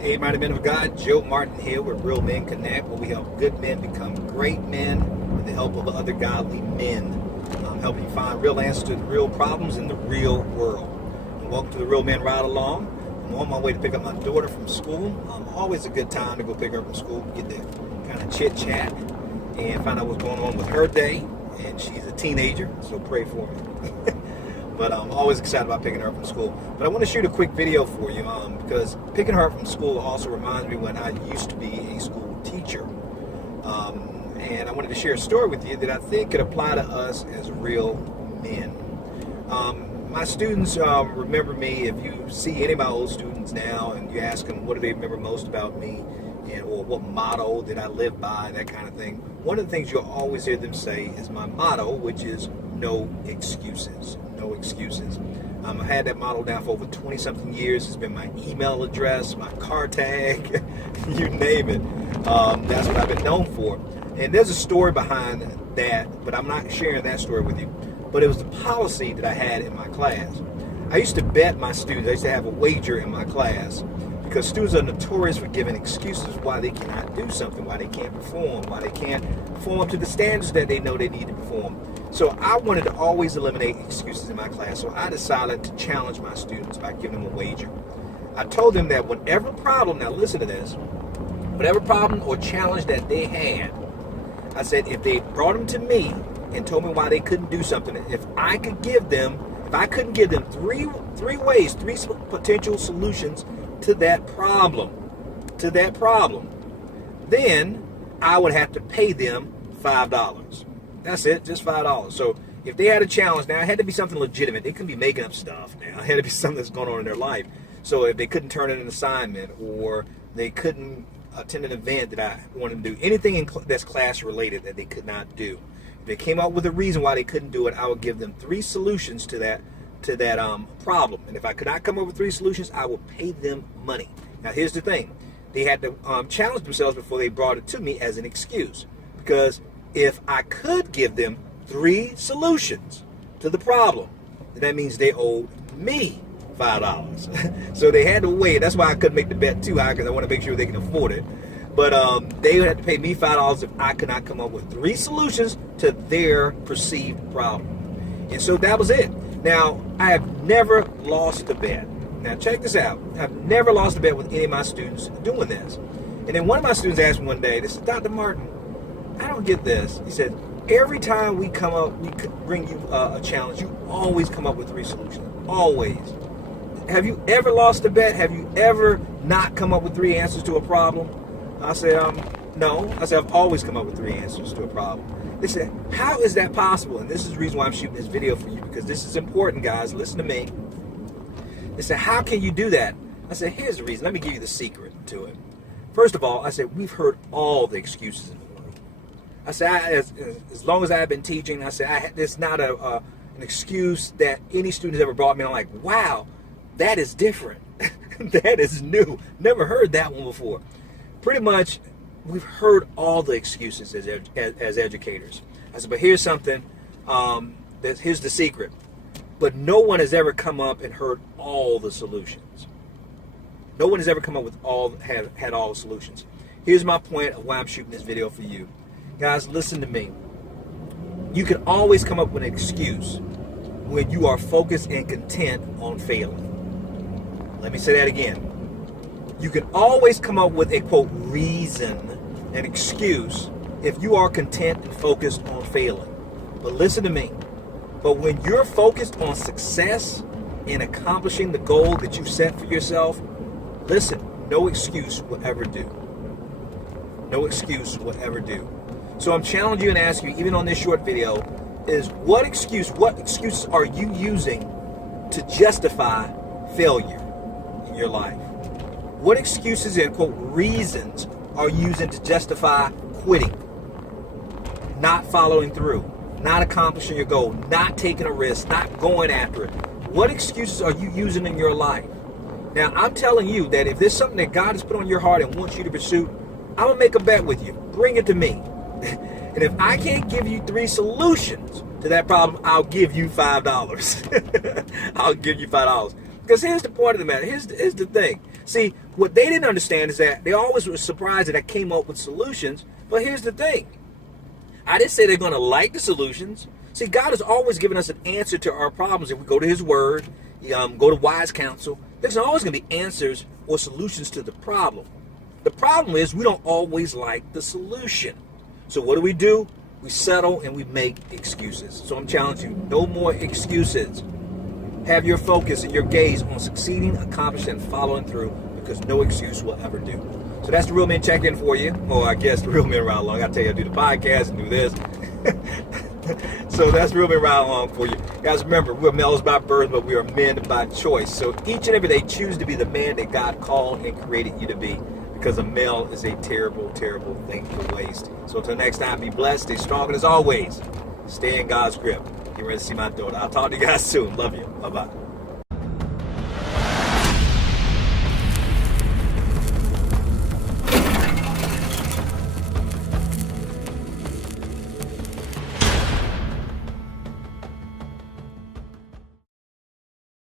Hey, mighty men of God, Joe Martin here with Real Men Connect, where we help good men become great men with the help of other godly men. Helping you find real answers to the real problems in the real world. And welcome to the Real Men Ride Along. I'm on my way to pick up my daughter from school. Always a good time to go pick her up from school, get to kind of chit chat and find out what's going on with her day. And she's a teenager, so pray for me. But I'm always excited about picking her up from school. But I want to shoot a quick video for you because picking her up from school also reminds me when I used to be a school teacher. And I wanted to share a story with you that I think could apply to us as real men. My students remember me. If you see any of my old students now and you ask them what do they remember most about me, or what motto did I live by, that kind of thing, one of the things you'll always hear them say is my motto, which is no excuses. No excuses. I had that motto now for over 20-something years. It's been my email address, my car tag, you name it. That's what I've been known for. And there's a story behind that, but I'm not sharing that story with you. But it was the policy that I had in my class. I used to bet my students, I used to have a wager in my class, because students are notorious for giving excuses why they cannot do something, why they can't perform, why they can't perform up to the standards that they know they need to perform. So I wanted to always eliminate excuses in my class, so I decided to challenge my students by giving them a wager. I told them that whatever problem, now listen to this, whatever problem or challenge that they had, I said if they brought them to me and told me why they couldn't do something, if I couldn't give them three potential solutions to that problem, then I would have to pay them $5. That's it, just $5. So if they had a challenge, now it had to be something legitimate. They couldn't be making up stuff now. It had to be something that's going on in their life. So if they couldn't turn in an assignment, or they couldn't attend an event that I wanted to do, anything that's class related that they could not do, if they came up with a reason why they couldn't do it, I would give them 3 solutions to that problem. And if I could not come up with 3 solutions, I would pay them money. Now here's the thing. They had to challenge themselves before they brought it to me as an excuse. Because if I could give them 3 solutions to the problem, then that means they owed me $5. So they had to wait. That's why I couldn't make the bet too high, because I want to make sure they can afford it. But they would have to pay me $5 if I could not come up with 3 solutions to their perceived problem. And so that was it. Now, I have never lost a bet. Now, check this out. I've never lost a bet with any of my students doing this. And then one of my students asked me one day, they said, Dr. Martin, I don't get this. He said, every time we bring you a challenge, you always come up with 3 solutions. Always. Have you ever lost a bet? Have you ever not come up with 3 answers to a problem? I said, no. I said, I've always come up with 3 answers to a problem. They said, how is that possible? And this is the reason why I'm shooting this video for you, because this is important, guys. Listen to me. They said, how can you do that? I said, here's the reason. Let me give you the secret to it. First of all, I said, we've heard all the excuses in the world. I said, as long as I've been teaching, I said, it's not an excuse that any student has ever brought me. I'm like, wow, that is different. That is new. Never heard that one before. Pretty much, we've heard all the excuses as educators. I said, but here's something, here's the secret. But no one has ever come up and heard all the solutions. No one has ever come up with had all the solutions. Here's my point of why I'm shooting this video for you. Guys, listen to me. You can always come up with an excuse when you are focused and content on failing. Let me say that again. You can always come up with a, quote, reason, an excuse, if you are content and focused on failing. But listen to me. But when you're focused on success and accomplishing the goal that you set for yourself, listen, no excuse will ever do. No excuse will ever do. So I'm challenging you and asking you, even on this short video, is what excuses are you using to justify failure in your life? What excuses and, quote, reasons are you using to justify quitting, not following through, not accomplishing your goal, not taking a risk, not going after it? What excuses are you using in your life? Now, I'm telling you that if there's something that God has put on your heart and wants you to pursue, I'm going to make a bet with you. Bring it to me. And if I can't give you 3 solutions to that problem, I'll give you $5. I'll give you $5. Because here's the point of the matter. Here's the thing. See, what they didn't understand is that they always were surprised that I came up with solutions. But here's the thing. I didn't say they're going to like the solutions. See, God has always given us an answer to our problems. If we go to his word, go to wise counsel, there's always going to be answers or solutions to the problem. The problem is we don't always like the solution. So what do? We settle and we make excuses. So I'm challenging you, no more excuses. Have your focus and your gaze on succeeding, accomplishing, and following through, because no excuse will ever do. So that's the Real Men Check-In for you. Or I guess the Real Men Ride Along. I tell you, I do the podcast and do this. So that's Real Men Ride Along for you. Guys, remember, we're males by birth, but we are men by choice. So each and every day, choose to be the man that God called and created you to be. Because a male is a terrible, terrible thing to waste. So until next time, be blessed, stay strong, and as always, stay in God's grip. Get ready to see my daughter. I'll talk to you guys soon. Love you. Bye-bye.